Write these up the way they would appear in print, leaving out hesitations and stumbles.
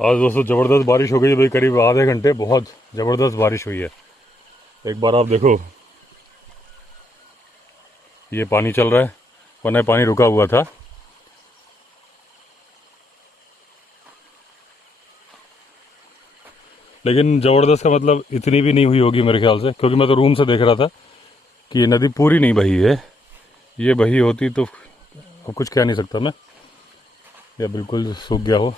आज दोस्तों ज़बरदस्त बारिश हो गई है भाई, करीब आधे घंटे बहुत ज़बरदस्त बारिश हुई है। एक बार आप देखो, ये पानी चल रहा है, वरना पानी रुका हुआ था। लेकिन ज़बरदस्त का मतलब इतनी भी नहीं हुई होगी मेरे ख्याल से, क्योंकि मैं तो रूम से देख रहा था कि ये नदी पूरी नहीं बही है। ये बही होती तो अब कुछ कह नहीं सकता मैं, या बिल्कुल सूख गया हो।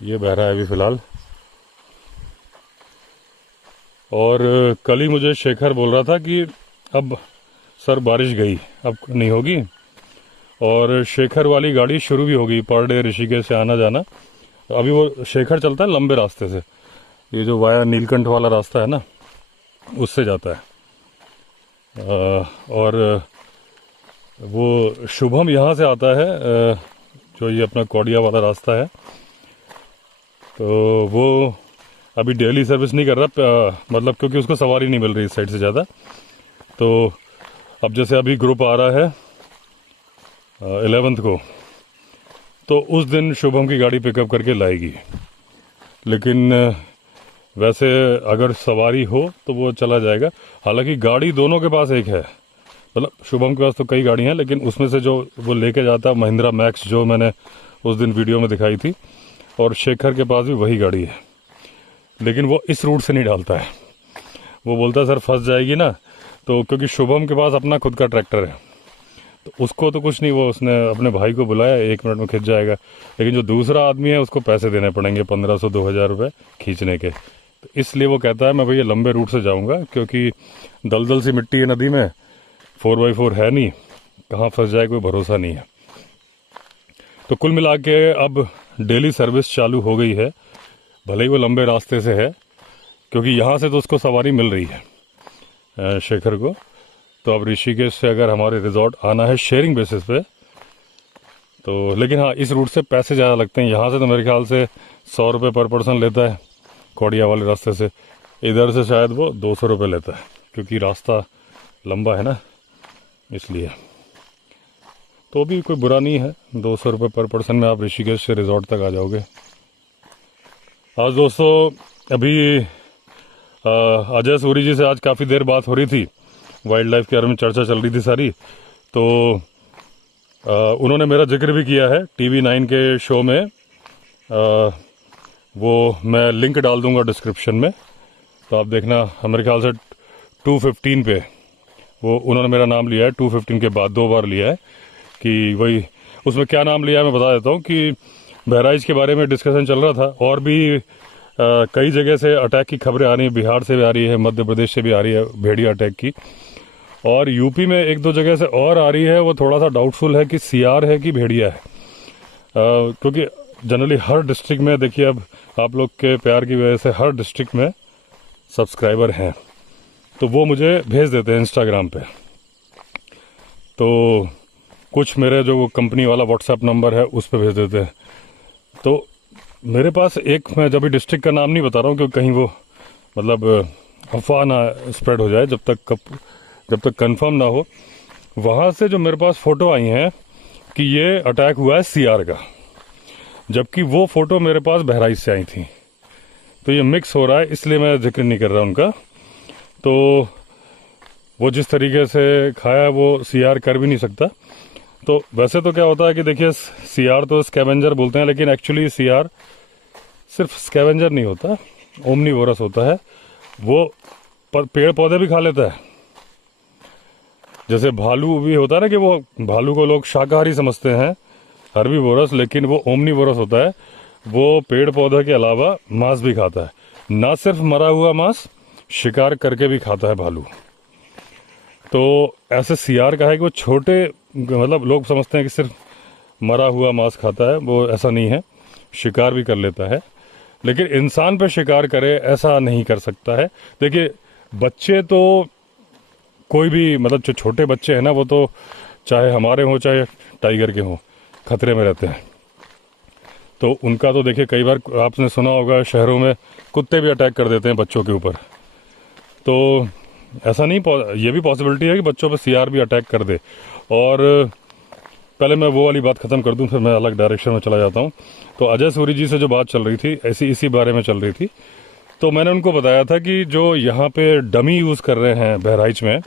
ये बह रहा है अभी फ़िलहाल। और कल ही मुझे शेखर बोल रहा था कि अब सर बारिश गई, अब नहीं होगी। और शेखर वाली गाड़ी शुरू भी होगी पर डे ऋषिकेश से आना जाना। अभी वो शेखर चलता है लंबे रास्ते से, ये जो वाया नीलकंठ वाला रास्ता है ना, उससे जाता है। और वो शुभम यहाँ से आता है, जो ये अपना कौड़िया वाला रास्ता है। तो वो अभी डेली सर्विस नहीं कर रहा, मतलब क्योंकि उसको सवारी नहीं मिल रही इस साइड से ज़्यादा। तो अब जैसे अभी ग्रुप आ रहा है 11th को, तो उस दिन शुभम की गाड़ी पिकअप करके लाएगी। लेकिन वैसे अगर सवारी हो तो वो चला जाएगा। हालांकि गाड़ी दोनों के पास एक है, मतलब शुभम के पास तो कई गाड़ियाँ हैं, लेकिन उसमें से जो वो लेके जाता है महिंद्रा मैक्स, जो मैंने उस दिन वीडियो में दिखाई थी, और शेखर के पास भी वही गाड़ी है। लेकिन वो इस रूट से नहीं डालता है। वो बोलता है सर फंस जाएगी ना, तो क्योंकि शुभम के पास अपना खुद का ट्रैक्टर है, तो उसको तो कुछ नहीं, वो उसने अपने भाई को बुलाया, 1 मिनट में खींच जाएगा। लेकिन जो दूसरा आदमी है उसको पैसे देने पड़ेंगे, 1500-2000 रुपये खींचने के। तो इसलिए वो कहता है मैं भैया लंबे रूट से जाऊँगा, क्योंकि दलदल सी मिट्टी है नदी में, 4x4 है नहीं, कहाँ फंस जाए कोई भरोसा नहीं है। तो कुल मिला के अब डेली सर्विस चालू हो गई है, भले ही वो लंबे रास्ते से है, क्योंकि यहाँ से तो उसको सवारी मिल रही है शेखर को। तो अब ऋषिकेश से अगर हमारे रिजॉर्ट आना है शेयरिंग बेसिस पे, तो लेकिन हाँ इस रूट से पैसे ज़्यादा लगते हैं। यहाँ से तो मेरे ख्याल से 100 रुपये पर पर्सन लेता है कौड़िया वाले रास्ते से, इधर से शायद वो 200 रुपये लेता है, क्योंकि रास्ता लंबा है ना, इसलिए। तो भी कोई बुरा नहीं है, 200 रुपये पर पर्सन में आप ऋषिकेश से रिजॉर्ट तक आ जाओगे। आज दोस्तों अभी अजय सूरी जी से आज काफ़ी देर बात हो रही थी, वाइल्ड लाइफ के बारे में चर्चा चल रही थी सारी। तो उन्होंने मेरा जिक्र भी किया है TV9 के शो में। वो मैं लिंक डाल दूंगा डिस्क्रिप्शन में, तो आप देखना। मेरे ख्याल से 215 पे वो उन्होंने मेरा नाम लिया है, 215 के बाद 2 बार लिया है। कि वही उसमें क्या नाम लिया है मैं बता देता हूँ, कि बहराइच के बारे में डिस्कशन चल रहा था, और भी कई जगह से अटैक की खबरें आ रही हैं, बिहार से भी आ रही है, मध्य प्रदेश से भी आ रही है भेड़िया अटैक की, और यूपी में 1-2 जगह से और आ रही है। वो थोड़ा सा डाउटफुल है कि CR है कि भेड़िया है, क्योंकि जनरली हर डिस्ट्रिक्ट में, देखिए अब आप लोग के प्यार की वजह से हर डिस्ट्रिक्ट में सब्सक्राइबर हैं, तो वो मुझे भेज देते हैं इंस्टाग्राम पे। तो कुछ मेरे जो वो कंपनी वाला व्हाट्सएप नंबर है उस पर भेज देते हैं। तो मेरे पास एक, मैं जब भी डिस्ट्रिक्ट का नाम नहीं बता रहा हूँ, क्योंकि कहीं वो मतलब अफवाह ना स्प्रेड हो जाए, जब तक कंफर्म ना हो। वहाँ से जो मेरे पास फ़ोटो आई हैं कि ये अटैक हुआ है CR का, जबकि वो फ़ोटो मेरे पास बहराइच से आई थी। तो ये मिक्स हो रहा है, इसलिए मैं जिक्र नहीं कर रहा उनका। तो वो जिस तरीके से खाया वो CR कर भी नहीं सकता। तो वैसे तो क्या होता है कि देखिए CR तो स्कैवेंजर बोलते हैं, लेकिन एक्चुअली CR सिर्फ स्कैवेंजर नहीं होता, ओमनीवोरस होता है। वो पेड़ पौधे भी खा लेता है। जैसे भालू भी होता है ना, कि वो भालू को लोग शाकाहारी समझते हैं, हर्बीवोरस, लेकिन वो ओमनीवोरस होता है। वो पेड़ पौधे के अलावा मांस भी खाता है, ना सिर्फ मरा हुआ मांस, शिकार करके भी खाता है भालू। तो ऐसे CR का है कि वो छोटे, मतलब लोग समझते हैं कि सिर्फ मरा हुआ मांस खाता है, वो ऐसा नहीं है, शिकार भी कर लेता है। लेकिन इंसान पे शिकार करे ऐसा नहीं कर सकता है। देखिए बच्चे तो कोई भी, मतलब जो छोटे बच्चे हैं ना, वो तो चाहे हमारे हों चाहे टाइगर के हों, खतरे में रहते हैं। तो उनका तो देखिए कई बार आपने सुना होगा शहरों में कुत्ते भी अटैक कर देते हैं बच्चों के ऊपर। तो ऐसा नहीं, ये भी पॉसिबिलिटी है कि बच्चों पर CR भी अटैक कर दे। और पहले मैं वो वाली बात ख़त्म कर दूं, फिर मैं अलग डायरेक्शन में चला जाता हूं। तो अजय सूरी जी से जो बात चल रही थी ऐसी इसी बारे में चल रही थी। तो मैंने उनको बताया था कि जो यहाँ पे डमी यूज़ कर रहे हैं बहराइच में,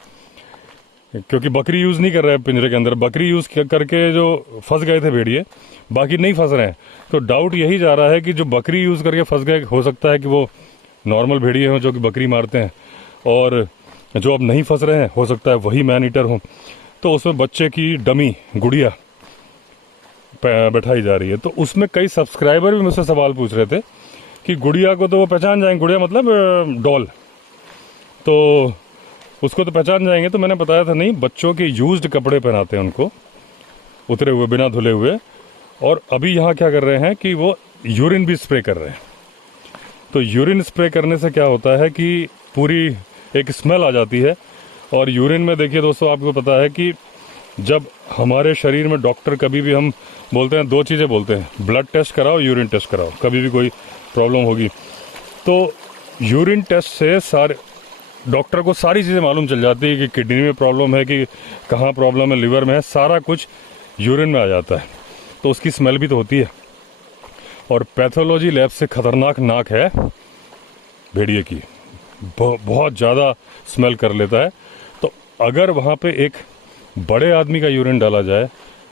क्योंकि बकरी यूज़ नहीं कर रहे हैं पिंजरे के अंदर, बकरी यूज़ करके जो फंस गए थे भेड़िए, बाकी नहीं फंस रहे हैं। तो डाउट यही जा रहा है कि जो बकरी यूज़ करके फंस गए, हो सकता है कि वो नॉर्मल भेड़िए हों जो कि बकरी मारते हैं, और जो अब नहीं फंस रहे हैं हो सकता है वही मैन ईटर हों। तो उसमें बच्चे की डमी गुड़िया बैठाई जा रही है। तो उसमें कई सब्सक्राइबर भी मुझसे सवाल पूछ रहे थे कि गुड़िया को तो वो पहचान जाएंगे, गुड़िया मतलब डॉल, तो उसको तो पहचान जाएंगे। तो मैंने बताया था नहीं, बच्चों के यूज्ड कपड़े पहनाते हैं उनको, उतरे हुए बिना धुले हुए। और अभी यहाँ क्या कर रहे हैं कि वो यूरिन भी स्प्रे कर रहे हैं। तो यूरिन स्प्रे करने से क्या होता है कि पूरी एक स्मेल आ जाती है। और यूरिन में देखिए दोस्तों, आपको पता है कि जब हमारे शरीर में डॉक्टर कभी भी हम बोलते हैं, दो चीज़ें बोलते हैं, ब्लड टेस्ट कराओ, यूरिन टेस्ट कराओ, कभी भी कोई प्रॉब्लम होगी। तो यूरिन टेस्ट से सारे डॉक्टर को सारी चीज़ें मालूम चल जाती है कि किडनी में प्रॉब्लम है, कि कहाँ प्रॉब्लम है, लिवर में है, सारा कुछ यूरिन में आ जाता है। तो उसकी स्मेल भी तो होती है। और पैथोलॉजी लैब से खतरनाक नाक है भेड़िए की, बहुत ज़्यादा स्मेल कर लेता है। तो अगर वहाँ पे एक बड़े आदमी का यूरिन डाला जाए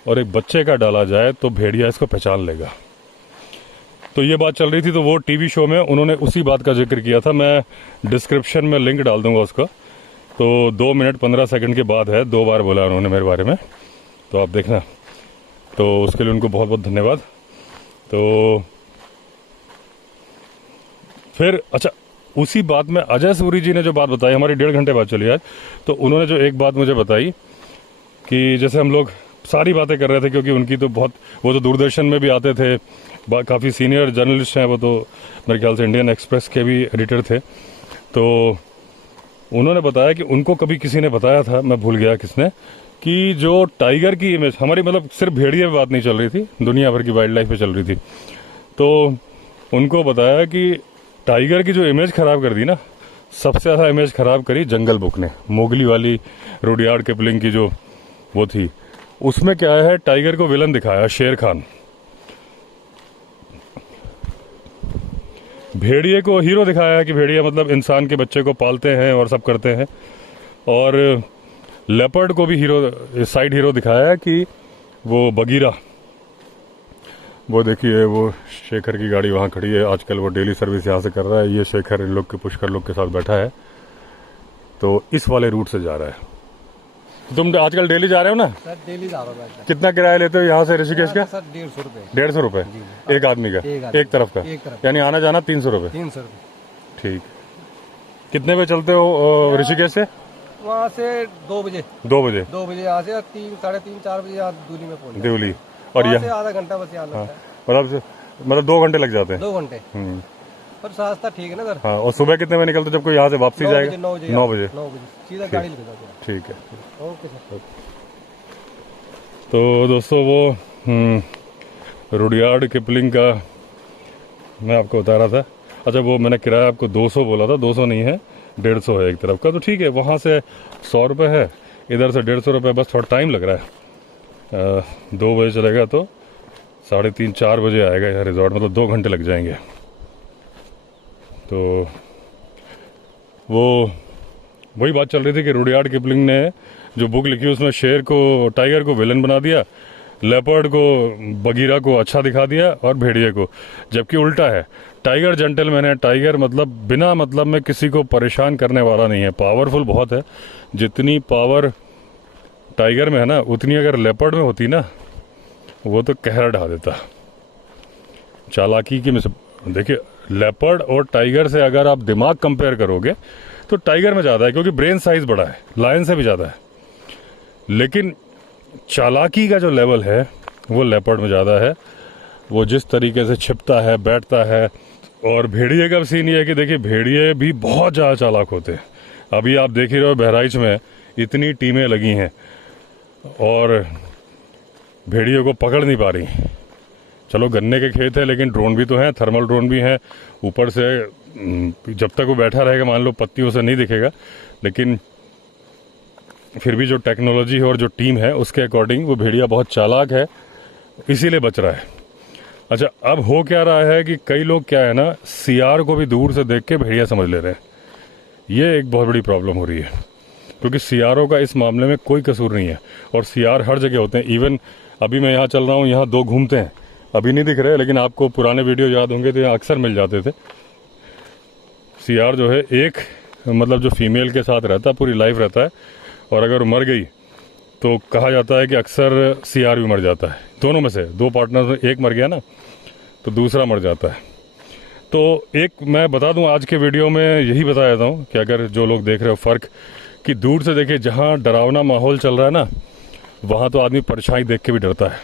और एक बच्चे का डाला जाए तो भेड़िया इसको पहचान लेगा। तो ये बात चल रही थी। तो वो टीवी शो में उन्होंने उसी बात का जिक्र किया था। मैं डिस्क्रिप्शन में लिंक डाल दूंगा उसका। तो 2 मिनट 15 सेकंड के बाद है, 2 बार बोला उन्होंने मेरे बारे में, तो आप देखना। तो उसके लिए उनको बहुत बहुत धन्यवाद। तो फिर अच्छा, उसी बात में अजय सूरी जी ने जो बात बताई, हमारी 1.5 घंटे बाद चली आज, तो उन्होंने जो एक बात मुझे बताई कि जैसे हम लोग सारी बातें कर रहे थे, क्योंकि उनकी तो बहुत, वो तो दूरदर्शन में भी आते थे, काफ़ी सीनियर जर्नलिस्ट हैं वो, तो मेरे ख्याल से इंडियन एक्सप्रेस के भी एडिटर थे। तो उन्होंने बताया कि उनको कभी किसी ने बताया था, मैं भूल गया किसने, कि जो टाइगर की इमेज हमारी, मतलब सिर्फ भेड़िए पे बात नहीं चल रही थी, दुनिया भर की वाइल्ड लाइफ पे चल रही थी। तो उनको बताया कि टाइगर की जो इमेज खराब कर दी ना, सबसे ज़्यादा इमेज खराब करी जंगल बुक ने। मोगली वाली रुडयार्ड किपलिंग की जो वो थी, उसमें क्या है, टाइगर को विलन दिखाया, शेर खान। भेड़िए को हीरो दिखाया है कि भेड़िया मतलब इंसान के बच्चे को पालते हैं और सब करते हैं। और लेपर्ड को भी हीरो, साइड हीरो दिखाया है कि वो बगीरा, वो देखिए वो शेखर की गाड़ी वहाँ खड़ी है, आजकल वो डेली सर्विस यहाँ से कर रहा है। ये शेखर इन लोग के, पुष्कर लोग के साथ बैठा है, तो इस वाले रूट से जा रहा है। तुम आजकल डेली जा रहे हो ना? सर डेली जा रहा हूँ। कितना किराया लेते हो यहाँ से ऋषिकेश का? सर 150 रुपये। 150 रुपये एक आदमी का, एक तरफ का, यानी आना जाना 300 रुपये। 300 रुपये, ठीक। कितने बजे चलते हो ऋषिकेश से? वहाँ से 2 बजे। 2 बजे? 2 बजे यहाँ से 3, 3:30, 4 बजे यहाँ दूली में पहुँच देवली। और यहाँ आधा घंटा बस यहाँ लगता है। मतलब 2 घंटे लग जाते हैं। 2 घंटे। पर रास्ता ठीक है ना सर? हाँ। और सुबह कितने बजे निकलते जब कोई यहाँ से वापसी जाएगा? 9 बजे सीधा गाड़ी लेके जाते हैं। ठीक है, ओके सर। तो दोस्तों वो रुडयार्ड किपलिंग का मैं आपको बता रहा था। अच्छा, वो मैंने किराया आपको 200 बोला था, 200 नहीं है, 150 है एक तरफ का। तो ठीक है, वहाँ से 100 रुपये है, इधर से 150 रुपये, बस थोड़ा टाइम लग रहा है। 2 बजे चलेगा तो 3:30, 4 बजे आएगा यहाँ रिजॉर्ट, मतलब 2 घंटे लग जाएंगे। तो वो वही बात चल रही थी कि रुडयार्ड किपलिंग ने जो बुक लिखी उसमें शेर को, टाइगर को विलन बना दिया, लेपर्ड को, बगीरा को अच्छा दिखा दिया, और भेड़िए को, जबकि उल्टा है। टाइगर जेंटलमैन है, टाइगर मतलब बिना मतलब में किसी को परेशान करने वाला नहीं है, पावरफुल बहुत है। जितनी पावर टाइगर में है ना, उतनी अगर लेपर्ड में होती ना, वो तो कहर ढा देता। चालाकी की देखिए, लेपर्ड और टाइगर से अगर आप दिमाग कंपेयर करोगे तो टाइगर में ज़्यादा है, क्योंकि ब्रेन साइज बड़ा है, लायन से भी ज़्यादा है। लेकिन चालाकी का जो लेवल है वो लेपर्ड में ज़्यादा है। वो जिस तरीके से छिपता है, बैठता है। और भेड़िए का सीन ये है कि देखिए, भेड़िए भी बहुत ज़्यादा चालाक होते हैं। अभी आप देख ही रहे हो, बहराइच में इतनी टीमें लगी हैं और भेड़ियों को पकड़ नहीं पा रही। चलो गन्ने के खेत है, लेकिन ड्रोन भी तो हैं, थर्मल ड्रोन भी हैं। ऊपर से जब तक वो बैठा रहेगा, मान लो पत्तियों से नहीं दिखेगा, लेकिन फिर भी जो टेक्नोलॉजी है और जो टीम है उसके अकॉर्डिंग वो भेड़िया बहुत चालाक है, इसीलिए बच रहा है। अच्छा, अब हो क्या रहा है कि कई लोग क्या है ना, सियार को भी दूर से देख के भेड़िया समझ ले रहे हैं। ये एक बहुत बड़ी प्रॉब्लम हो रही है, क्योंकि सियारों का इस मामले में कोई कसूर नहीं है, और सियार हर जगह होते हैं। इवन अभी मैं यहाँ चल रहा हूँ, यहाँ 2 घूमते हैं, अभी नहीं दिख रहे, लेकिन आपको पुराने वीडियो याद होंगे तो यहाँ अक्सर मिल जाते थे। सियार जो है एक मतलब जो फीमेल के साथ रहता है पूरी लाइफ रहता है, और अगर मर गई तो कहा जाता है कि अक्सर सियार भी मर जाता है। दोनों में से 2 पार्टनर में एक मर गया ना तो दूसरा मर जाता है। तो एक मैं बता दूं, आज के वीडियो में यही बता देता हूं कि अगर जो लोग देख रहे हो फ़र्क, कि दूर से देखिए, जहां डरावना माहौल चल रहा है ना, वहां तो आदमी परछाई देख के भी डरता है।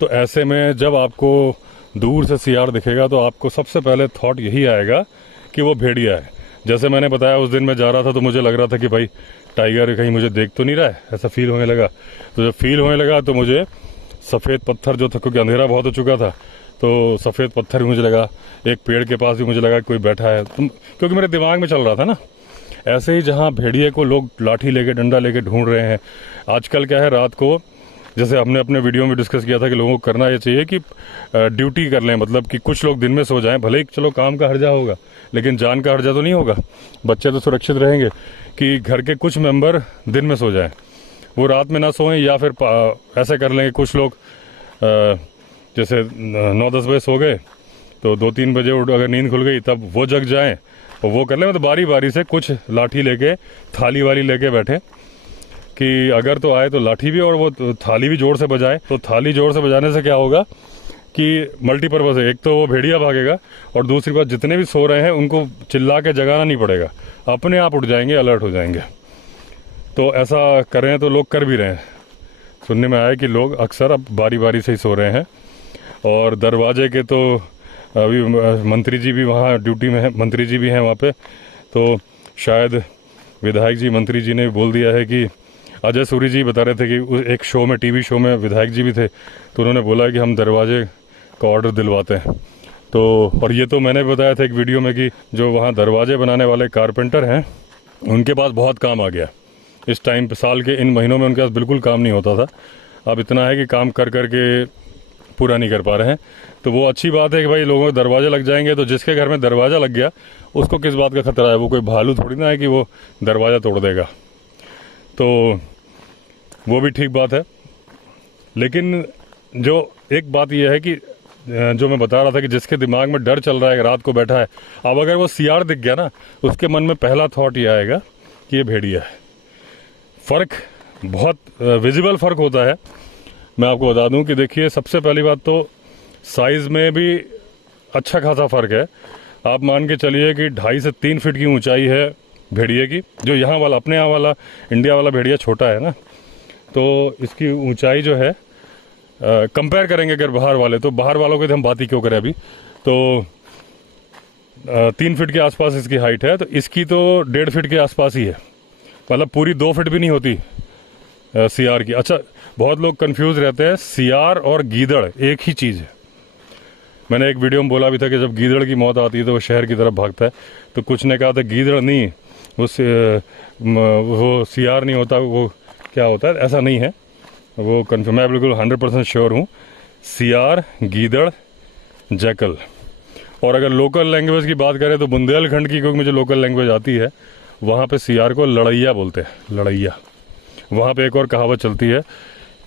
तो ऐसे में जब आपको दूर से सियार दिखेगा तो आपको सबसे पहले थॉट यही आएगा कि वो भेड़िया है। जैसे मैंने बताया, उस दिन मैं जा रहा था तो मुझे लग रहा था कि भाई टाइगर कहीं मुझे देख तो नहीं रहा है, ऐसा फील होने लगा। तो जब फील होने लगा तो मुझे सफ़ेद पत्थर जो था, क्योंकि अंधेरा बहुत हो चुका था, तो सफ़ेद पत्थर भी मुझे लगा, एक पेड़ के पास भी मुझे लगा कोई बैठा है, क्योंकि मेरे दिमाग में चल रहा था ना। ऐसे ही जहाँ भेड़िए को लोग लाठी लेके, डंडा लेके ढूंढ रहे हैं आजकल, क्या है, रात को, जैसे हमने अपने वीडियो में डिस्कस किया था कि लोगों को करना ये चाहिए कि ड्यूटी कर लें, मतलब कि कुछ लोग दिन में सो जाएं, भले ही चलो काम का हर्जा होगा लेकिन जान का हर्जा तो नहीं होगा, बच्चे तो सुरक्षित रहेंगे, कि घर के कुछ मेंबर दिन में सो जाएं, वो रात में ना सोएं। या फिर ऐसे कर लेंगे, कुछ लोग जैसे 9-10 बजे सो गए तो 2-3 बजे अगर नींद खुल गई तब वो जग जाएं और वो कर लें। मतलब बारी बारी से कुछ लाठी लेके, थाली वाली लेके बैठे कि अगर तो आए तो लाठी भी और वो थाली भी जोर से बजाए। तो थाली जोर से बजाने से क्या होगा कि मल्टीपर्पज़ है, एक तो वो भेड़िया भागेगा और दूसरी बात जितने भी सो रहे हैं उनको चिल्ला के जगाना नहीं पड़ेगा, अपने आप उठ जाएंगे, अलर्ट हो जाएंगे। तो ऐसा कर रहे हैं, तो लोग कर भी रहे हैं। सुनने में आया कि लोग अक्सर अब बारी बारी से ही सो रहे हैं। और दरवाजे के तो अभी मंत्री जी भी वहाँ ड्यूटी में है, मंत्री जी भी हैं वहाँ पे, तो शायद विधायक जी, मंत्री जी ने बोल दिया है कि अजय सूरी जी बता रहे थे कि एक शो में, टीवी शो में विधायक जी भी थे, तो उन्होंने बोला कि हम दरवाजे का ऑर्डर दिलवाते हैं। तो और ये तो मैंने बताया था एक वीडियो में कि जो वहाँ दरवाजे बनाने वाले कारपेंटर हैं उनके पास बहुत काम आ गया इस टाइम पे। साल के इन महीनों में उनके पास बिल्कुल काम नहीं होता था, अब इतना है कि काम कर कर के पूरा नहीं कर पा रहे हैं। तो वो अच्छी बात है कि भाई लोगों के दरवाजे लग जाएंगे, तो जिसके घर में दरवाज़ा लग गया उसको किस बात का खतरा है, वो कोई भालू थोड़ी ना है कि वो दरवाज़ा तोड़ देगा। तो वो भी ठीक बात है। लेकिन जो एक बात यह है कि जो मैं बता रहा था कि जिसके दिमाग में डर चल रहा है, रात को बैठा है, अब अगर वो सियार दिख गया ना, उसके मन में पहला थॉट ये आएगा कि ये भेड़िया है। फ़र्क बहुत विजिबल फ़र्क होता है। मैं आपको बता दूं कि देखिए, सबसे पहली बात तो साइज़ में भी अच्छा खासा फ़र्क है। आप मान के चलिए कि 2.5 से 3 फीट की ऊंचाई है भेड़िए की। जो यहाँ वाला, अपने यहाँ वाला, इंडिया वाला भेड़िया छोटा है ना, तो इसकी ऊंचाई जो है कंपेयर करेंगे अगर बाहर वाले, तो बाहर वालों की तो हम बात ही क्यों करें अभी, तो 3 फीट के आसपास इसकी हाइट है। तो इसकी तो 1.5 फीट के आसपास ही है, मतलब पूरी 2 फीट भी नहीं होती सियार की। अच्छा, बहुत लोग कंफ्यूज रहते हैं, सियार और गीदड़ एक ही चीज़ है। मैंने एक वीडियो में बोला भी था कि जब गीदड़ की मौत आती है तो वो शहर की तरफ भागता है, तो कुछ ने कहा था गीदड़ नहीं, वो सियार नहीं होता, वो क्या होता है, ऐसा नहीं है। वो कंफर्म, मैं बिल्कुल 100% श्योर हूँ, सियार, गीदड़, जैकल। और अगर लोकल लैंग्वेज की बात करें तो बुंदेलखंड की, क्योंकि मुझे लोकल लैंग्वेज आती है, वहाँ पे सियार को लड़ैया बोलते हैं, लड़ैया। वहाँ पे एक और कहावत चलती है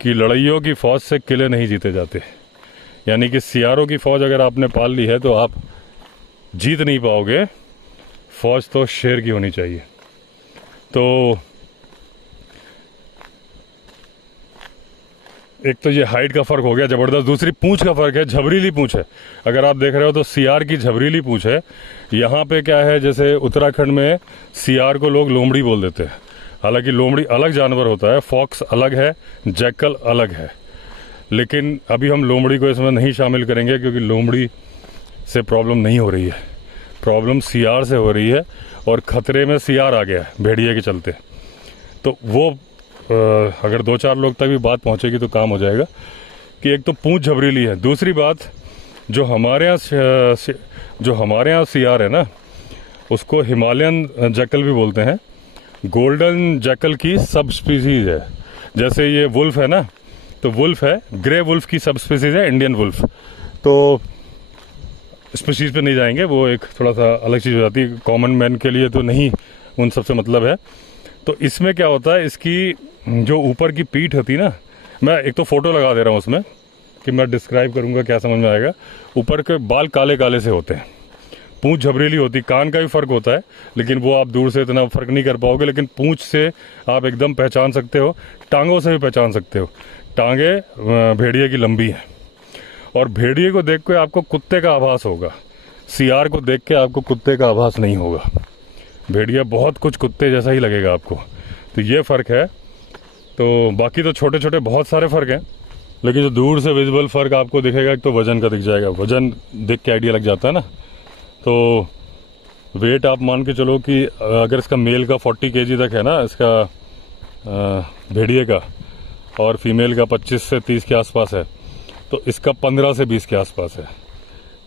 कि लड़ैयों की फ़ौज से किले नहीं जीते जाते, यानी कि सियारों की फ़ौज अगर आपने पाल ली है तो आप जीत नहीं पाओगे, फ़ौज तो शेर की होनी चाहिए। तो एक तो ये हाइट का फ़र्क हो गया ज़बरदस्त, दूसरी पूंछ का फ़र्क है, झबरीली पूंछ है। अगर आप देख रहे हो तो सियार की झबरीली पूंछ है। यहाँ पे क्या है, जैसे उत्तराखंड में सियार को लोग लोमड़ी बोल देते हैं, हालांकि लोमड़ी अलग जानवर होता है, फॉक्स अलग है, जैकल अलग है। लेकिन अभी हम लोमड़ी को इसमें नहीं शामिल करेंगे क्योंकि लोमड़ी से प्रॉब्लम नहीं हो रही है, प्रॉब्लम सियार से हो रही है, और ख़तरे में सियार आ गया है भेड़िए के चलते। तो वो अगर 2-4 लोग तक भी बात पहुंचेगी तो काम हो जाएगा कि एक तो पूंछ झबरीली है, दूसरी बात जो हमारे यहाँ सियार है ना, उसको हिमालयन जैकल भी बोलते हैं, गोल्डन जैकल की सब स्पीसीज है। जैसे ये वुल्फ है ना, तो वुल्फ है, ग्रे वुल्फ की सब स्पीसीज है इंडियन वुल्फ। तो स्पीसीज पे नहीं जाएंगे, वो एक थोड़ा सा अलग चीज़ हो जाती है, कॉमन मैन के लिए तो नहीं उन सबसे मतलब है। तो इसमें क्या होता है, इसकी जो ऊपर की पीठ होती है ना, मैं एक तो फोटो लगा दे रहा हूँ उसमें कि मैं डिस्क्राइब करूँगा क्या समझ में आएगा। ऊपर के बाल काले काले से होते हैं, पूंछ झबरीली होती, कान का भी फर्क होता है लेकिन वो आप दूर से इतना फर्क नहीं कर पाओगे, लेकिन पूंछ से आप एकदम पहचान सकते हो, टांगों से भी पहचान सकते हो। टांगे भेड़िए की लंबी है और भेड़िए को देख के आपको कुत्ते का आभास होगा, सियार को देख के आपको कुत्ते का आभास नहीं होगा। भेड़िया बहुत कुछ कुत्ते जैसा ही लगेगा आपको। तो ये फ़र्क है। तो बाकी तो छोटे छोटे बहुत सारे फ़र्क हैं, लेकिन जो दूर से विजिबल फ़र्क आपको दिखेगा, एक तो वज़न का दिख जाएगा, वज़न देख के आइडिया लग जाता है ना। तो वेट आप मान के चलो कि अगर इसका मेल का 40 kg तक है ना, इसका भेड़िए का, और फीमेल का 25 से 30 के आसपास है, तो इसका 15 से 20 के आसपास है।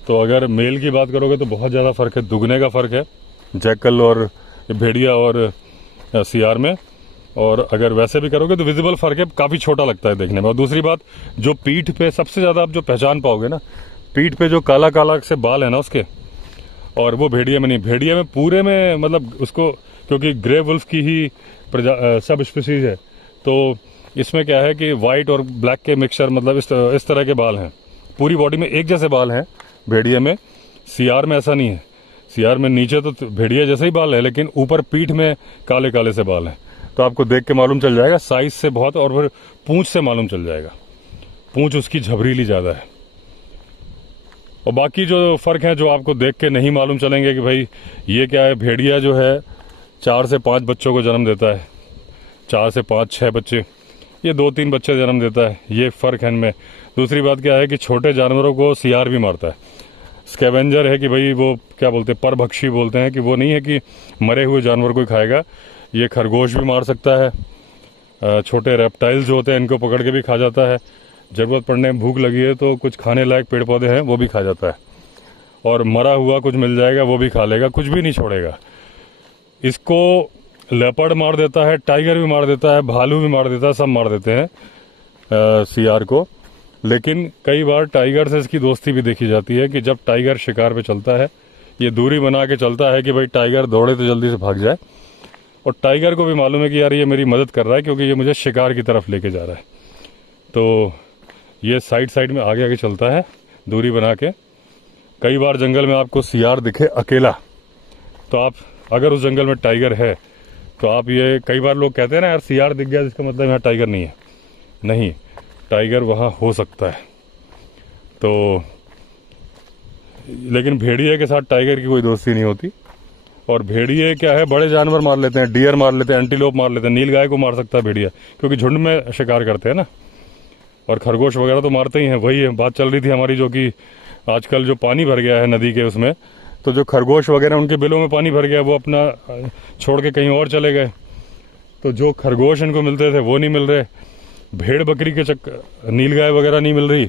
तो अगर मेल की बात करोगे तो बहुत ज़्यादा फ़र्क है, दुगने का फ़र्क है जैकल और भेड़िया और सियार में। और अगर वैसे भी करोगे तो विजिबल फ़र्क है, काफ़ी छोटा लगता है देखने में। और दूसरी बात, जो पीठ पे सबसे ज़्यादा आप जो पहचान पाओगे ना, पीठ पे जो काला काला से बाल है ना उसके, और वो भेड़िया में नहीं। भेड़िया में पूरे में मतलब उसको, क्योंकि ग्रे वुल्फ की ही सब स्पीसीज है, तो इसमें क्या है कि वाइट और ब्लैक के मिक्सचर, मतलब इस तरह के बाल हैं, पूरी बॉडी में एक जैसे बाल हैं भेड़िए में। सियार में ऐसा नहीं है, सियार में नीचे तो भेड़िया जैसे ही बाल है लेकिन ऊपर पीठ में काले काले से बाल हैं। तो आपको देख के मालूम चल जाएगा साइज से बहुत, और फिर पूंछ से मालूम चल जाएगा, पूंछ उसकी झबरीली ज़्यादा है। और बाकी जो फ़र्क है जो आपको देख के नहीं मालूम चलेंगे कि भाई ये क्या है, भेड़िया जो है 4 से 5 बच्चों को जन्म देता है, 4 से 5-6 बच्चे, ये 2-3 बच्चे जन्म देता है, ये फ़र्क है इनमें। दूसरी बात क्या है कि छोटे जानवरों को सियार भी मारता है, स्कैवेंजर है कि भाई वो क्या बोलते हैं, परभक्षी बोलते हैं, कि वो नहीं है कि मरे हुए जानवर को ही खाएगा, ये खरगोश भी मार सकता है, छोटे रेप्टाइल्स जो होते हैं इनको पकड़ के भी खा जाता है, ज़रूरत पड़ने में भूख लगी है तो कुछ खाने लायक पेड़ पौधे हैं वो भी खा जाता है, और मरा हुआ कुछ मिल जाएगा वो भी खा लेगा, कुछ भी नहीं छोड़ेगा। इसको लेपर्ड मार देता है, टाइगर भी मार देता है, भालू भी मार देता है, सब मार देते हैं सियार को। लेकिन कई बार टाइगर से इसकी दोस्ती भी देखी जाती है कि जब टाइगर शिकार पे चलता है, ये दूरी बना के चलता है कि भाई टाइगर दौड़े तो जल्दी से भाग जाए, और टाइगर को भी मालूम है कि यार ये मेरी मदद कर रहा है क्योंकि ये मुझे शिकार की तरफ लेके जा रहा है। तो ये साइड साइड में आगे आगे चलता है दूरी बना के। कई बार जंगल में आपको सियार दिखे अकेला, तो आप अगर उस जंगल में टाइगर है तो आप ये, कई बार लोग कहते हैं ना यार सियार दिख गया जिसका मतलब यहाँ टाइगर नहीं है, नहीं, टाइगर वहाँ हो सकता है। तो लेकिन भेड़िए के साथ टाइगर की कोई दोस्ती नहीं होती। और भेड़िए क्या है, बड़े जानवर मार लेते हैं, डियर मार लेते हैं, एंटीलोप मार लेते हैं, नीलगाय को मार सकता है भेड़िया, क्योंकि झुंड में शिकार करते हैं ना। और खरगोश वगैरह तो मारते ही हैं। वही है बात चल रही थी हमारी, जो कि आजकल जो पानी भर गया है नदी के उसमें, तो जो खरगोश वगैरह उनके बिलों में पानी भर गया, वो अपना छोड़ के कहीं और चले गए, तो जो खरगोश इनको मिलते थे वो नहीं मिल रहे, भेड़ बकरी के नीलगाय वगैरह नहीं मिल रही,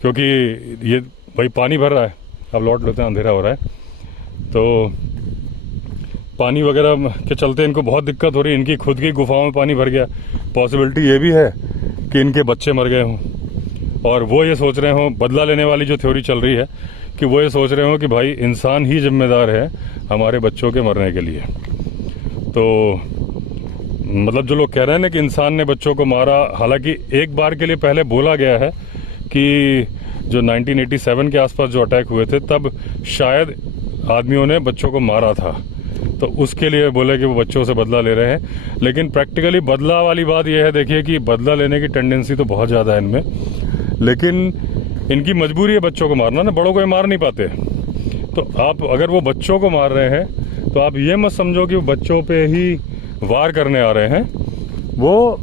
क्योंकि ये भाई पानी भर रहा है। अब लौट लेते हैं, अंधेरा हो रहा है। तो पानी वगैरह के चलते इनको बहुत दिक्कत हो रही है, इनकी खुद की गुफाओं में पानी भर गया। पॉसिबिलिटी ये भी है कि इनके बच्चे मर गए हों, और वो ये सोच रहे हों, बदला लेने वाली जो थ्योरी चल रही है कि वो ये सोच रहे हों कि भाई इंसान ही जिम्मेदार है हमारे बच्चों के मरने के लिए। तो मतलब जो लोग कह रहे हैं ना कि इंसान ने बच्चों को मारा, हालांकि एक बार के लिए पहले बोला गया है कि जो 1987 के आसपास जो अटैक हुए थे तब शायद आदमियों ने बच्चों को मारा था, तो उसके लिए बोले कि वो बच्चों से बदला ले रहे हैं। लेकिन प्रैक्टिकली बदला वाली बात यह है, देखिए कि बदला लेने की टेंडेंसी तो बहुत ज़्यादा है इनमें, लेकिन इनकी मजबूरी है बच्चों को मारना ना, बड़ों को ये मार नहीं पाते। तो आप अगर वो बच्चों को मार रहे हैं तो आप ये मत समझो कि वो बच्चों पे ही वार करने आ रहे हैं, वो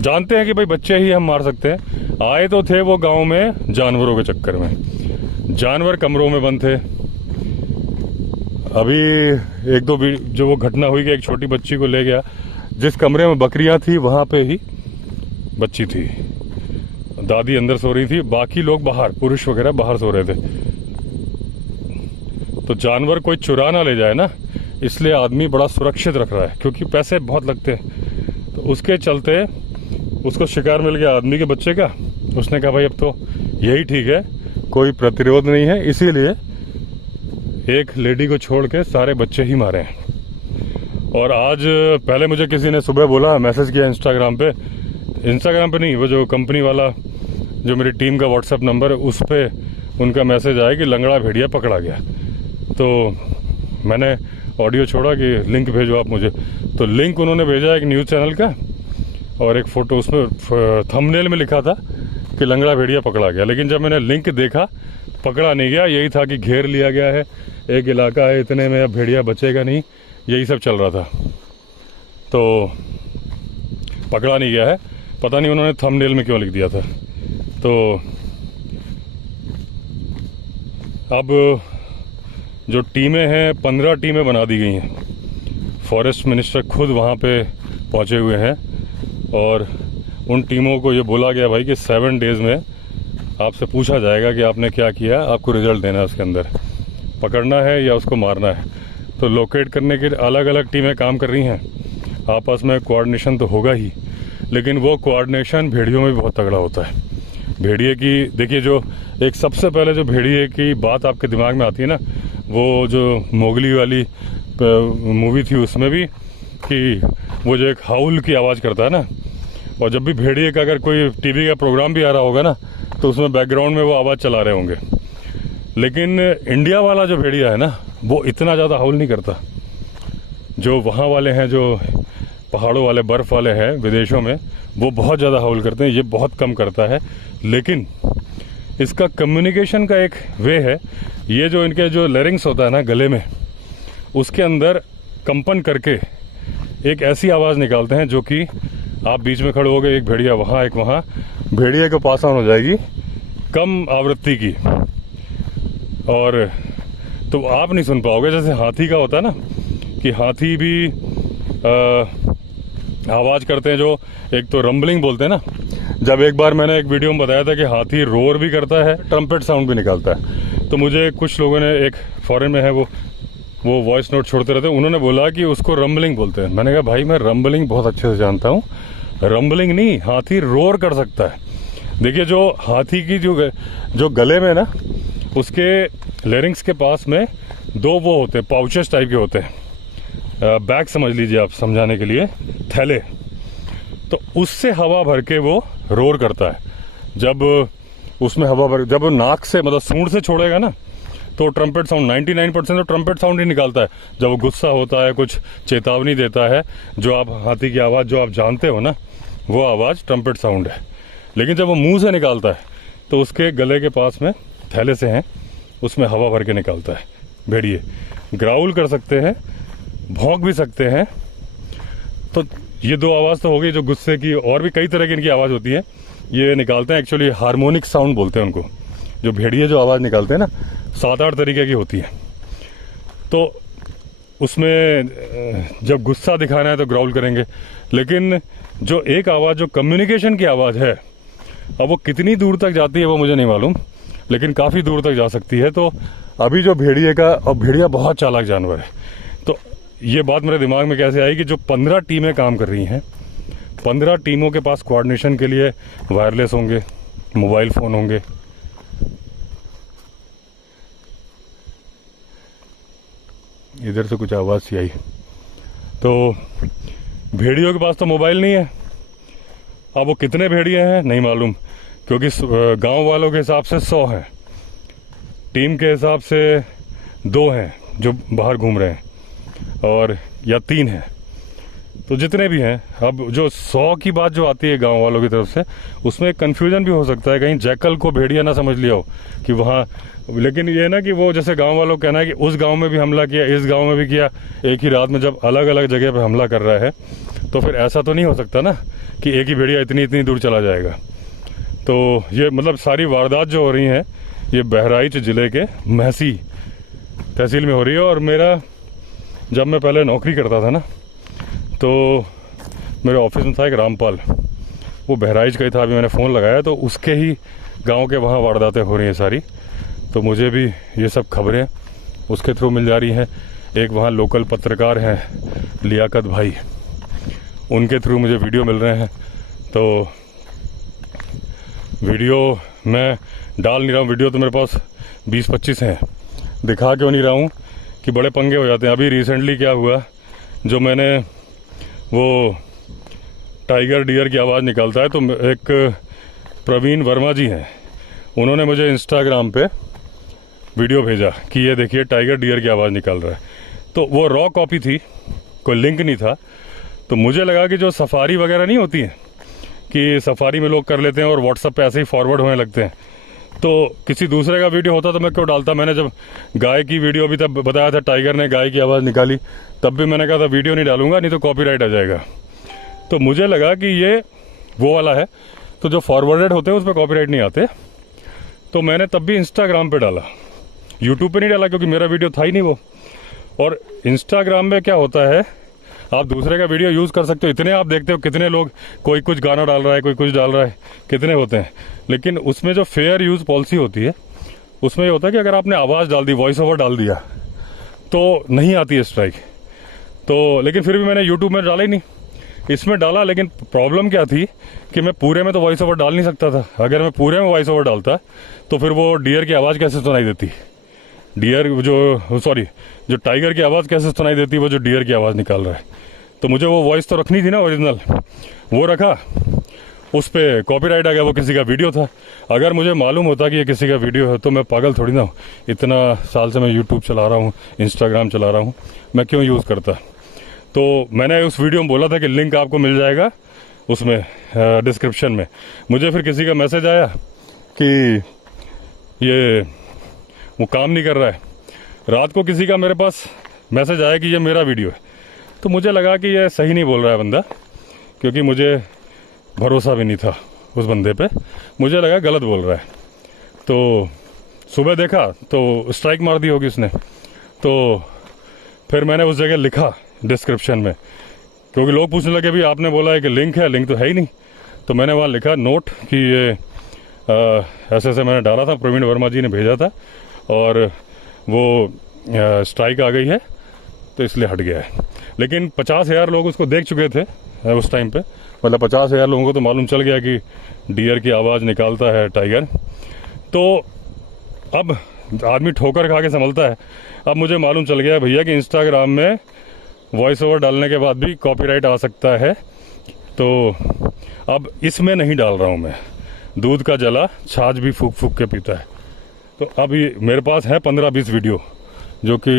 जानते हैं कि भाई बच्चे ही हम मार सकते हैं। आए तो थे वो गांव में जानवरों के चक्कर में, जानवर कमरों में बंद थे। अभी एक दो जो वो घटना हुई कि एक छोटी बच्ची को ले गया, जिस कमरे में बकरियां थी वहां पे ही बच्ची थी, दादी अंदर सो रही थी, बाकी लोग बाहर, पुरुष वगैरह बाहर सो रहे थे। तो जानवर कोई चुरा ना ले जाए ना, इसलिए आदमी बड़ा सुरक्षित रख रहा है, क्योंकि पैसे बहुत लगते हैं। तो उसके चलते उसको शिकार मिल गया आदमी के बच्चे का। उसने कहा भाई अब तो यही ठीक है, कोई प्रतिरोध नहीं है, इसीलिए एक लेडी को छोड़ के सारे बच्चे ही मारे हैं। और आज पहले मुझे किसी ने सुबह बोला, मैसेज किया इंस्टाग्राम पे नहीं, वो जो कंपनी वाला जो मेरी टीम का व्हाट्सएप नंबर है उस पर उनका मैसेज आया कि लंगड़ा भेड़िया पकड़ा गया। तो मैंने ऑडियो छोड़ा कि लिंक भेजो आप मुझे। तो लिंक उन्होंने भेजा एक न्यूज़ चैनल का, और एक फ़ोटो, उसमें थंबनेल में लिखा था कि लंगड़ा भेड़िया पकड़ा गया। लेकिन जब मैंने लिंक देखा, पकड़ा नहीं गया, यही था कि घेर लिया गया है, एक इलाका है, इतने में अब भेड़िया बचेगा नहीं, यही सब चल रहा था। तो पकड़ा नहीं गया है, पता नहीं उन्होंने थंबनेल में क्यों लिख दिया था। तो अब जो टीमें हैं, 15 टीमें बना दी गई हैं। फॉरेस्ट मिनिस्टर खुद वहाँ पे पहुँचे हुए हैं, और उन टीमों को ये बोला गया भाई कि 7 डेज़ में आपसे पूछा जाएगा कि आपने क्या किया, आपको रिजल्ट देना है, उसके अंदर पकड़ना है या उसको मारना है। तो लोकेट करने के अलग अलग टीमें काम कर रही हैं, आपस में कोऑर्डिनेशन तो होगा ही, लेकिन वो कोऑर्डिनेशन भेड़ियों में भी बहुत तगड़ा होता है। भेड़िए की देखिए, जो एक सबसे पहले जो भेड़िए की बात आपके दिमाग में आती है ना, वो जो मोगली वाली मूवी थी उसमें भी, कि वो जो एक हाउल की आवाज़ करता है ना, और जब भी भेड़िए का अगर कोई टीवी का प्रोग्राम भी आ रहा होगा ना, तो उसमें बैकग्राउंड में वो आवाज़ चला रहे होंगे। लेकिन इंडिया वाला जो भेड़िया है ना, वो इतना ज़्यादा हाउल नहीं करता। जो वहाँ वाले हैं, जो पहाड़ों वाले, बर्फ़ वाले हैं विदेशों में, वो बहुत ज़्यादा हाउल करते हैं, ये बहुत कम करता है। लेकिन इसका कम्युनिकेशन का एक वे है, ये जो इनके जो लैरिंग्स होता है ना गले में, उसके अंदर कंपन करके एक ऐसी आवाज़ निकालते हैं जो कि आप बीच में खड़े हो गए, एक भेड़िया वहाँ एक वहाँ, भेड़िए को पास ऑन हो जाएगी कम आवृत्ति की, और तो आप नहीं सुन पाओगे। जैसे हाथी का होता है ना, कि हाथी भी आवाज़ करते हैं, जो एक तो रंबलिंग बोलते हैं ना। जब एक बार मैंने एक वीडियो में बताया था कि हाथी रोर भी करता है, ट्रम्पेट साउंड भी निकालता है। तो मुझे कुछ लोगों ने, एक फॉरेन में है वो वॉइस नोट छोड़ते रहते हैं, उन्होंने बोला कि उसको रंबलिंग बोलते हैं। मैंने कहा भाई मैं रंबलिंग बहुत अच्छे से जानता हूँ, रंबलिंग नहीं, हाथी रोर कर सकता है। देखिए, जो हाथी की जो गले में ना, उसके लेरिंग्स के पास में 2 वो होते हैं, पाउचेस टाइप के होते हैं, बैग समझ लीजिए आप समझाने के लिए, थैले। तो उससे हवा भर के वो रोर करता है। जब उसमें हवा भर, जब नाक से मतलब सूंड से छोड़ेगा ना, तो ट्रम्पेट साउंड 99% तो ट्रम्पेट साउंड ही निकालता है। जब वो गुस्सा होता है, कुछ चेतावनी देता है, जो आप हाथी की आवाज़ जो आप जानते हो ना, वो आवाज़ ट्रम्पेट साउंड है। लेकिन जब वो मुंह से निकालता है, तो उसके गले के पास में थैले से हैं, उसमें हवा भर के निकालता है। भेड़िए ग्राउल कर सकते हैं, भौंक भी सकते हैं। तो ये 2 आवाज़ तो हो गई जो गुस्से की, और भी कई तरह की इनकी आवाज़ होती है, ये निकालते हैं। एक्चुअली हार्मोनिक साउंड बोलते हैं उनको, जो भेड़िए जो आवाज़ निकालते हैं ना, 7-8 तरीके की होती है। तो उसमें जब गुस्सा दिखाना है तो ग्राउल करेंगे। लेकिन जो एक आवाज़, जो कम्युनिकेशन की आवाज़ है, अब वो कितनी दूर तक जाती है वो मुझे नहीं मालूम, लेकिन काफ़ी दूर तक जा सकती है। तो अभी जो भेड़िए का, और भेड़िया बहुत चालाक जानवर है, तो ये बात मेरे दिमाग में कैसे आई कि जो 15 टीमें काम कर रही हैं, 15 टीमों के पास कोऑर्डिनेशन के लिए वायरलेस होंगे, मोबाइल फ़ोन होंगे। इधर से कुछ आवाज़ सी आई। तो भेड़ियों के पास तो मोबाइल नहीं है। अब वो कितने भेड़िए हैं नहीं मालूम, क्योंकि गांव वालों के हिसाब से 100 हैं, टीम के हिसाब से 2 हैं जो बाहर घूम रहे हैं, और या 3 हैं। तो जितने भी हैं, अब जो 100 की बात जो आती है गांव वालों की तरफ से, उसमें एक कन्फ्यूजन भी हो सकता है, कहीं जैकल को भेड़िया ना समझ लिया हो कि वहाँ। लेकिन ये ना कि वो जैसे गांव वालों कहना है कि उस गांव में भी हमला किया, इस गांव में भी किया, एक ही रात में जब अलग अलग जगह पे हमला कर रहा है, तो फिर ऐसा तो नहीं हो सकता ना कि एक ही भेड़िया इतनी इतनी दूर चला जाएगा। तो ये मतलब सारी वारदात जो हो रही हैं, ये बहराइच ज़िले के महसी तहसील में हो रही है। और मेरा, जब मैं पहले नौकरी करता था ना, तो मेरे ऑफिस में था एक रामपाल, वो बहराइच का ही था। अभी मैंने फ़ोन लगाया तो उसके ही गांव के वहाँ वारदातें हो रही हैं सारी। तो मुझे भी ये सब खबरें उसके थ्रू मिल जा रही हैं। एक वहाँ लोकल पत्रकार हैं लियाकत भाई, उनके थ्रू मुझे वीडियो मिल रहे हैं। तो वीडियो मैं डाल नहीं रहा हूँ, वीडियो तो मेरे पास 20-25 हैं, दिखा क्यों नहीं रहा हूँ कि बड़े पंगे हो जाते हैं। अभी रिसेंटली क्या हुआ, जो मैंने वो टाइगर डियर की आवाज़ निकालता है, तो एक प्रवीण वर्मा जी हैं, उन्होंने मुझे इंस्टाग्राम पे वीडियो भेजा कि ये देखिए टाइगर डियर की आवाज़ निकाल रहा है। तो वो रॉ कॉपी थी, कोई लिंक नहीं था। तो मुझे लगा कि जो सफारी वगैरह नहीं होती है कि सफारी में लोग कर लेते हैं और व्हाट्सएप पे ऐसे ही फॉरवर्ड होने लगते हैं, तो किसी दूसरे का वीडियो होता तो मैं क्यों डालता। मैंने जब गाय की वीडियो भी तब बताया था, टाइगर ने गाय की आवाज़ निकाली, तब भी मैंने कहा था वीडियो नहीं डालूंगा, नहीं तो कॉपीराइट आ जाएगा। तो मुझे लगा कि ये वो वाला है, तो जो फॉरवर्डेड होते हैं उस पर कॉपीराइट नहीं आते। तो मैंने तब भी इंस्टाग्राम पे डाला, यूट्यूब पे नहीं डाला क्योंकि मेरा वीडियो था ही नहीं वो। और इंस्टाग्राम में क्या होता है, आप दूसरे का वीडियो यूज़ कर सकते हो, इतने आप देखते हो कितने लोग, कोई कुछ गाना डाल रहा है, कोई कुछ डाल रहा है, कितने होते हैं। लेकिन उसमें जो फेयर यूज़ पॉलिसी होती है, उसमें ये होता है कि अगर आपने आवाज़ डाल दी, वॉइस ओवर डाल दिया, तो नहीं आती है स्ट्राइक। तो लेकिन फिर भी मैंने यूट्यूब में डाला ही नहीं, इसमें डाला। लेकिन प्रॉब्लम क्या थी कि मैं पूरे में तो वॉइस ओवर डाल नहीं सकता था। अगर मैं पूरे में वॉइस ओवर डालता तो फिर वो डियर की आवाज़ कैसे सुनाई देती, डियर जो टाइगर की आवाज़ कैसे सुनाई देती, वो जो डियर की आवाज़ निकाल रहा है। तो मुझे वो वॉइस तो रखनी थी ना ओरिजिनल, वो रखा, उस पर कॉपीराइट आ गया, वो किसी का वीडियो था। अगर मुझे मालूम होता कि ये किसी का वीडियो है तो मैं पागल थोड़ी ना हूँ, इतना साल से मैं यूट्यूब चला रहा हूँ, इंस्टाग्राम चला रहा हूँ, मैं क्यों यूज़ करता। तो मैंने उस वीडियो में बोला था कि लिंक आपको मिल जाएगा उसमें डिस्क्रिप्शन में। मुझे फिर किसी का मैसेज आया कि ये वो काम नहीं कर रहा है। रात को किसी का मेरे पास मैसेज आया कि ये मेरा वीडियो है। तो मुझे लगा कि ये सही नहीं बोल रहा है बंदा, क्योंकि मुझे भरोसा भी नहीं था उस बंदे पे, मुझे लगा गलत बोल रहा है। तो सुबह देखा तो स्ट्राइक मार दी होगी उसने। तो फिर मैंने उस जगह लिखा डिस्क्रिप्शन में, क्योंकि लोग पूछने लगे भी आपने बोला है कि लिंक है, लिंक तो है ही नहीं। तो मैंने वहाँ लिखा नोट कि ये ऐसे ऐसे मैंने डाला था, प्रवीण वर्मा जी ने भेजा था और वो स्ट्राइक आ गई है, तो इसलिए हट गया है। लेकिन 50,000 लोग उसको देख चुके थे उस टाइम पे, मतलब 50,000 लोगों को तो मालूम चल गया कि डियर की आवाज़ निकालता है टाइगर। तो अब आदमी ठोकर खा के संभलता है। अब मुझे मालूम चल गया भैया कि इंस्टाग्राम में वॉइस ओवर डालने के बाद भी कॉपीराइट आ सकता है। तो अब इसमें नहीं डाल रहा हूँ मैं, दूध का जला छाछ भी फूक फूक के पीता है। तो अभी मेरे पास है 15-20 वीडियो, जो कि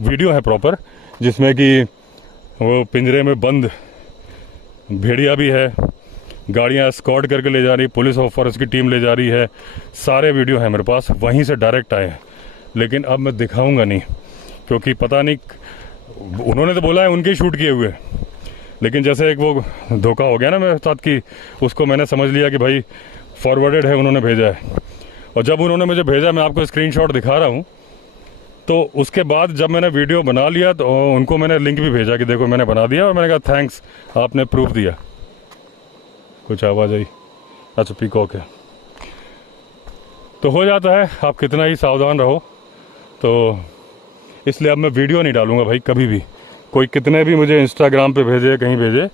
वीडियो है प्रॉपर, जिसमें कि वो पिंजरे में बंद भेड़िया भी है, गाड़ियाँ स्कॉट करके ले जा रही, पुलिस ऑफिसर्स की टीम ले जा रही है, सारे वीडियो हैं मेरे पास, वहीं से डायरेक्ट आए हैं। लेकिन अब मैं दिखाऊंगा नहीं, क्योंकि पता नहीं, उन्होंने तो बोला है उनके शूट किए हुए, लेकिन जैसे एक वो धोखा हो गया ना मेरे साथ कि उसको मैंने समझ लिया कि भाई फॉरवर्डेड है, उन्होंने भेजा है। और जब उन्होंने मुझे भेजा, मैं आपको स्क्रीनशॉट दिखा रहा हूँ, तो उसके बाद जब मैंने वीडियो बना लिया तो उनको मैंने लिंक भी भेजा कि देखो मैंने बना दिया, और मैंने कहा थैंक्स, आपने प्रूफ दिया। कुछ आवाज़ आई, अच्छा पीकॉक है। तो हो जाता है, आप कितना ही सावधान रहो। तो इसलिए अब मैं वीडियो नहीं डालूंगा भाई कभी भी। कोई कितने भी मुझे इंस्टाग्राम पे भेजे, कहीं भेजे,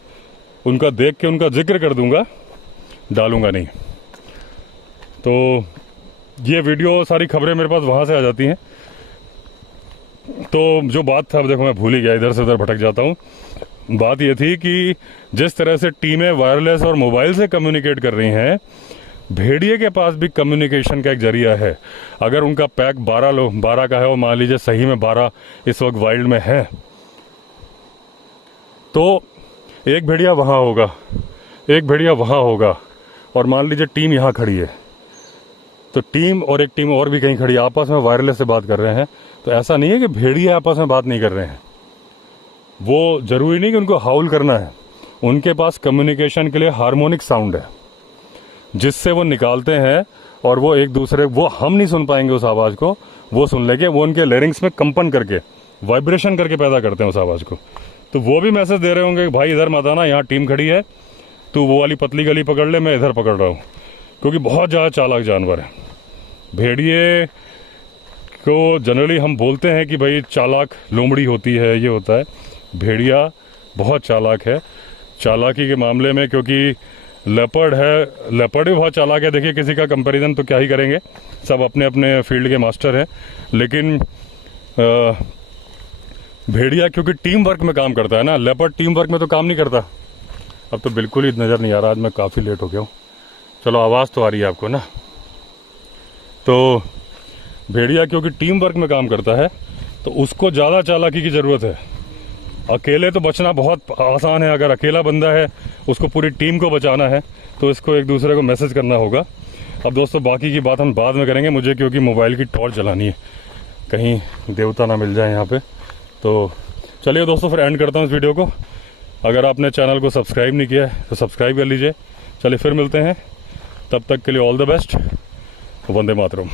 उनका देख के उनका जिक्र कर दूंगा, डालूंगा नहीं। तो ये वीडियो सारी खबरें मेरे पास वहाँ से आ जाती हैं। तो जो बात था, अब देखो मैं भूल ही गया, इधर से उधर भटक जाता हूँ। बात ये थी कि जिस तरह से टीमें वायरलेस और मोबाइल से कम्युनिकेट कर रही हैं, भेड़िए के पास भी कम्युनिकेशन का एक जरिया है। अगर उनका पैक 12 का है और मान लीजिए सही में 12 इस वक्त वाइल्ड में है, तो एक भेड़िया वहाँ होगा, एक भेड़िया वहाँ होगा, और मान लीजिए टीम यहाँ खड़ी है, तो टीम और एक टीम और भी कहीं खड़ी है, आपस में वायरलेस से बात कर रहे हैं। तो ऐसा नहीं है कि भेड़िए आपस में बात नहीं कर रहे हैं, वो जरूरी नहीं कि उनको हाउल करना है, उनके पास कम्युनिकेशन के लिए हार्मोनिक साउंड है जिससे वो निकालते हैं, और वो एक दूसरे, वो हम नहीं सुन पाएंगे उस आवाज़ को, वो सुन लेंगे, वो उनके लेरिंग्स में कंपन करके, वाइब्रेशन करके पैदा करते हैं उस आवाज़ को। तो वो भी मैसेज दे रहे होंगे कि भाई इधर मत आना, यहाँ टीम खड़ी है, तू वो वाली पतली गली पकड़ ले, मैं इधर पकड़ रहा हूँ। क्योंकि बहुत ज़्यादा चालाक जानवर है भेड़िए। को जनरली हम बोलते हैं कि भाई चालाक लोमड़ी होती है, ये होता है। भेड़िया बहुत चालाक है चालाकी के मामले में, क्योंकि लेपर्ड है, लेपर्ड भी बहुत चालाक है। देखिए किसी का कंपैरिजन तो क्या ही करेंगे, सब अपने अपने फील्ड के मास्टर हैं। लेकिन भेड़िया क्योंकि टीम वर्क में काम करता है ना, लेपर्ड टीम वर्क में तो काम नहीं करता। अब तो बिल्कुल ही नज़र नहीं आ रहा, आज मैं काफ़ी लेट हो गया हूँ। चलो आवाज़ तो आ रही है आपको ना। तो भेड़िया क्योंकि टीम वर्क में काम करता है तो उसको ज़्यादा चालाकी की ज़रूरत है। अकेले तो बचना बहुत आसान है, अगर अकेला बंदा है उसको पूरी टीम को बचाना है तो इसको एक दूसरे को मैसेज करना होगा। अब दोस्तों बाकी की बात हम बाद में करेंगे, मुझे क्योंकि मोबाइल की टॉर्च जलानी है, कहीं देवता ना मिल जाए यहाँ पे। तो चलिए दोस्तों फिर एंड करता हूँ इस वीडियो को। अगर आपने चैनल को सब्सक्राइब नहीं किया है तो सब्सक्राइब कर लीजिए। चलिए फिर मिलते हैं, तब तक के लिए all the best. Vande Mataram.